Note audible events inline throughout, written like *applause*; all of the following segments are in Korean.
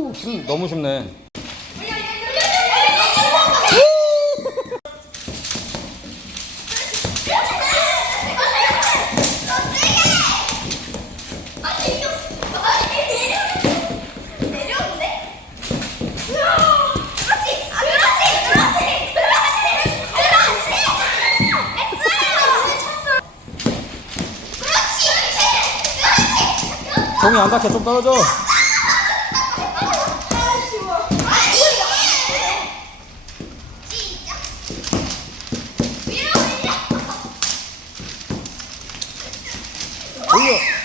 오, 쉽, 너무 쉽네. 종이 안 닿게 좀 떨어져.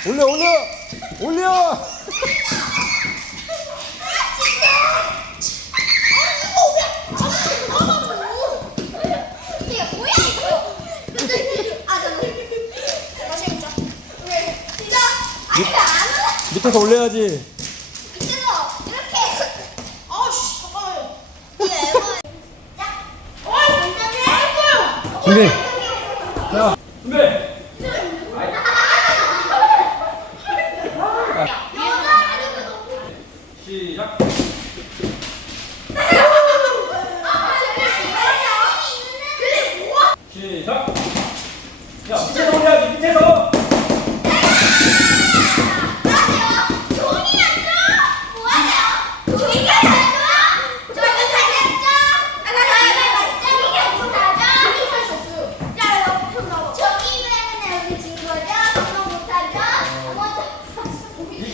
올려, 올려, 올려, 올려. 밑에서 올려야지. 준비. 자, 준비. 시작. 시작. 야, 밑에서 올려야지, 밑에서.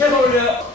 밑에서 올려. 자,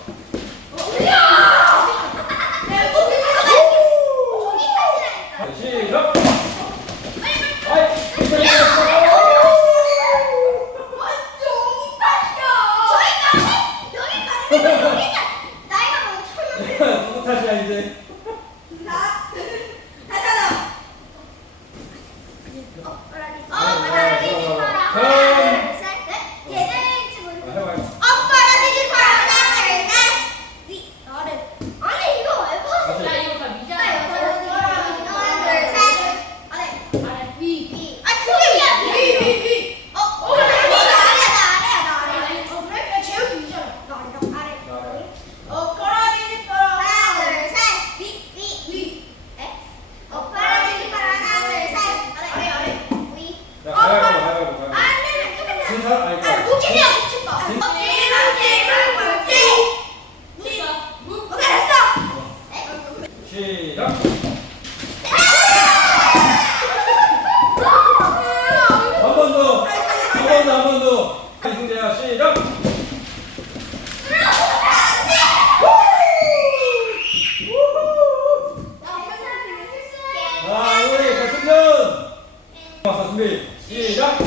준비, 시작.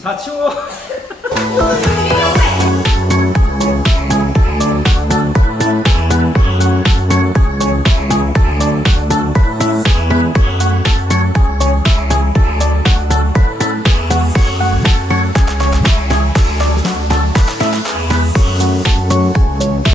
자치워. *laughs* *laughs*